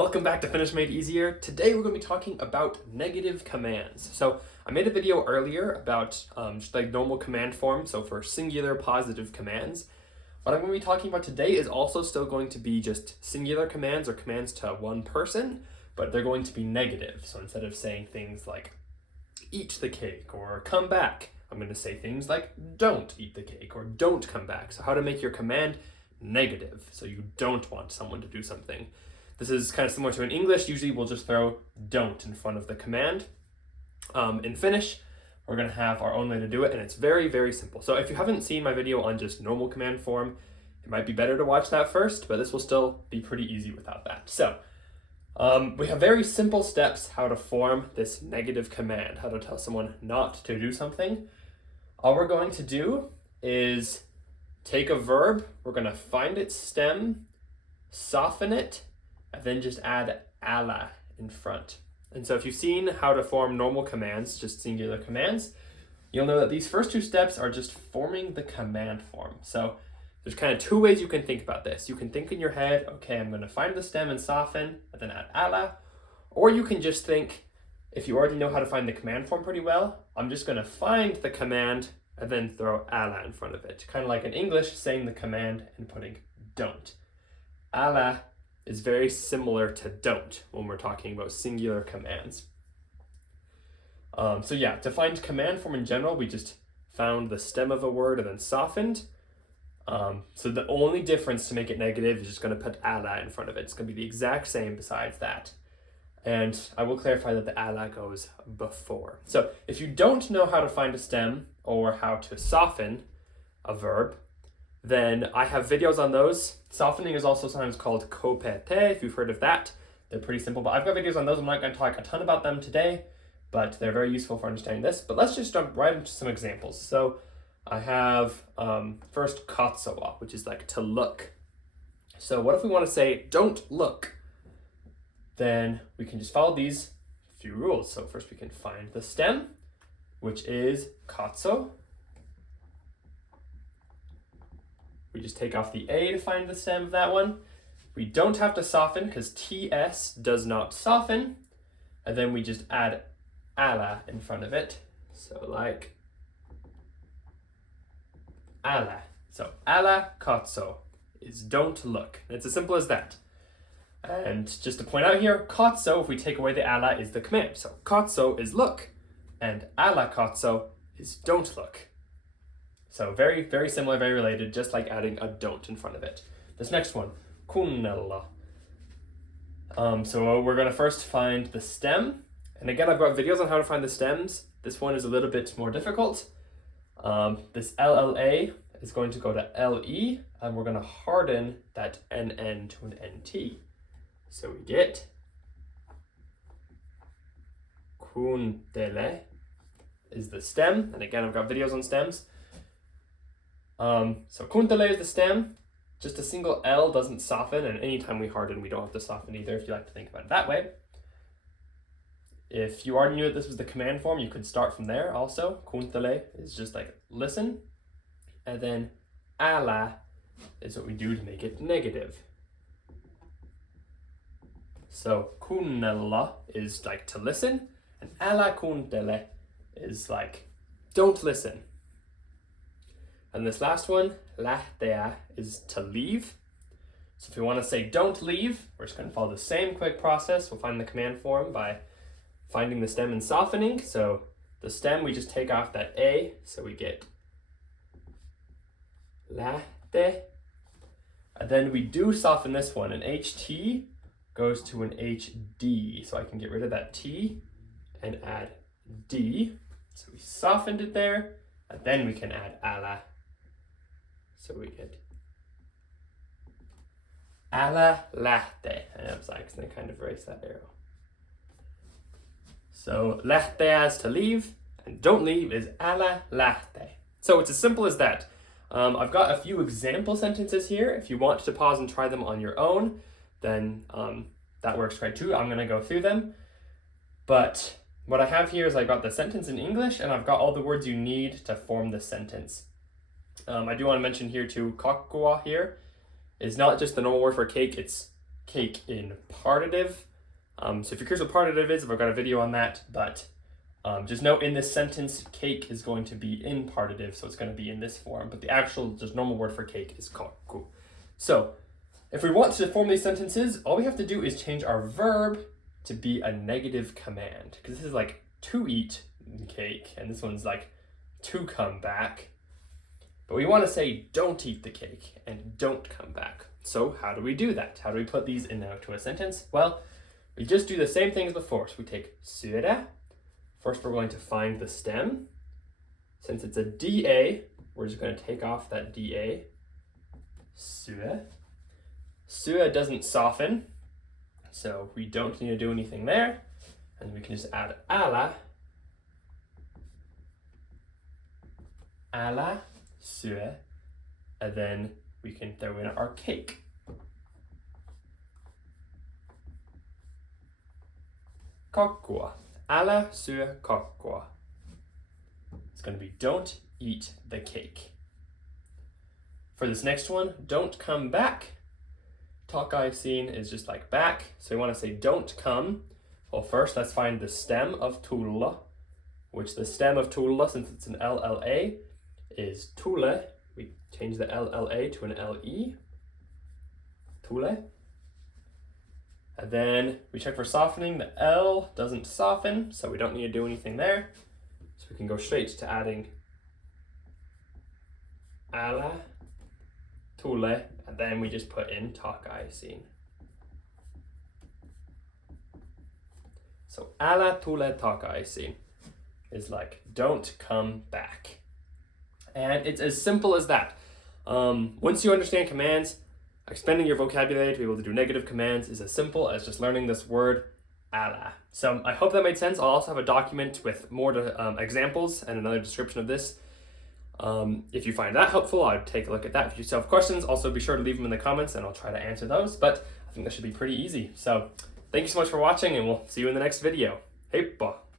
Welcome back to Finnish Made Easier. Today we're going to be talking about negative commands. So I made a video earlier about just like normal command form, so for singular positive commands. What I'm going to be talking about today is also still going to be just singular commands or commands to one person, but they're going to be negative. So instead of saying things like eat the cake or come back, I'm going to say things like don't eat the cake or don't come back. So how to make your command negative, so you don't want someone to do something. This is kind of similar to in English. Usually we'll just throw don't in front of the command. In Finnish, we're going to have our own way to do it, and it's very, very simple. So if you haven't seen my video on just normal command form, it might be better to watch that first, but this will still be pretty easy without that. So we have very simple steps how to form this negative command, how to tell someone not to do something. All we're going to do is take a verb, we're going to find its stem, soften it, and then just add alla in front. And so if you've seen how to form normal commands, just singular commands, you'll know that these first two steps are just forming the command form. So there's kind of two ways you can think about this. You can think in your head, okay, I'm going to find the stem and soften, and then add alla. Or you can just think, if you already know how to find the command form pretty well, I'm just going to find the command and then throw alla in front of it. Kind of like in English, saying the command and putting don't. Alla is very similar to don't when we're talking about singular commands. So yeah, to find command form in general, we just found the stem of a word and then softened. So the only difference to make it negative is just going to put alla in front of it. It's going to be the exact same besides that. And I will clarify that the alla goes before. So if you don't know how to find a stem or how to soften a verb, then I have videos on those. Softening is also sometimes called kopete, if you've heard of that. They're pretty simple, but I've got videos on those. I'm not going to talk a ton about them today, but they're very useful for understanding this. But let's just jump right into some examples. So I have first katsoa, which is like to look. So what if we want to say don't look? Then we can just follow these few rules. So first we can find the stem, which is katso. We just take off the A to find the stem of that one. We don't have to soften because TS does not soften. And then we just add alla in front of it. So like alla. So alla katso is don't look. It's as simple as that. And just to point out here, katso, if we take away the alla, is the command. So katso is look, and alla katso is don't look. So very, very similar, very related, just like adding a don't in front of it. This next one, kuunnella. So we're going to first find the stem. And again, I've got videos on how to find the stems. This one is a little bit more difficult. This LLA is going to go to LE, and we're going to harden that NN to an NT. So we get kuuntele is the stem. And again, I've got videos on stems. So kuuntele is the stem. Just a single L doesn't soften, and anytime we harden, we don't have to soften either, if you like to think about it that way. If you already knew that this was the command form, you could start from there also. Kuuntele is just like listen. And then alla is what we do to make it negative. So kuunnella is like to listen, and älä kuuntele is like don't listen. And this last one, lähteä, is to leave. So if we want to say don't leave, we're just going to follow the same quick process. We'll find the command form by finding the stem and softening. So the stem, we just take off that A, so we get lähte. And then we do soften this one, an HT goes to an HD. So I can get rid of that T and add D. So we softened it there, and then we can add alla. So we get älä lähte. And I was like, so kind of erase that arrow. So lähteä is to leave, and don't leave is älä lähte. So it's as simple as that. I've got a few example sentences here. If you want to pause and try them on your own, then that works great too. I'm going to go through them. But what I have here is I've got the sentence in English, and I've got all the words you need to form the sentence. I do want to mention here too, kakkua here is not just the normal word for cake, it's cake in partitive. So if you're curious what partitive is, I've got a video on that, but just note in this sentence, cake is going to be in partitive, so it's going to be in this form, but the actual, just normal word for cake is kakku. So if we want to form these sentences, all we have to do is change our verb to be a negative command, because this is like to eat cake, and this one's like to come back. But we want to say don't eat the cake and don't come back. So how do we do that? How do we put these into a sentence? Well, we just do the same thing as before. So we take syödä. First, we're going to find the stem. Since it's a DA, we're just going to take off that DA. Syö. Syö doesn't soften, so we don't need to do anything there. And we can just add älä. Älä syö. And then we can throw in our cake. Kakkua. Älä syö kakkua. It's going to be don't eat the cake. For this next one, don't come back. Takaisin is just like back. So we want to say don't come. Well, first let's find the stem of tulla, which the stem of tulla, since it's an LLA, is tule. We change the LLA to an LE. Tule. And then we check for softening. The L doesn't soften, so we don't need to do anything there. So we can go straight to adding älä, tule, and then we just put in takaisin. So älä tule takaisin is like don't come back. And it's as simple as that. Once you understand commands, expanding your vocabulary to be able to do negative commands is as simple as just learning this word, älä. So I hope that made sense. I'll also have a document with more examples and another description of this. If you find that helpful, I'd take a look at that. If you still have questions, also be sure to leave them in the comments and I'll try to answer those. But I think that should be pretty easy. So thank you so much for watching, and we'll see you in the next video. Heippa!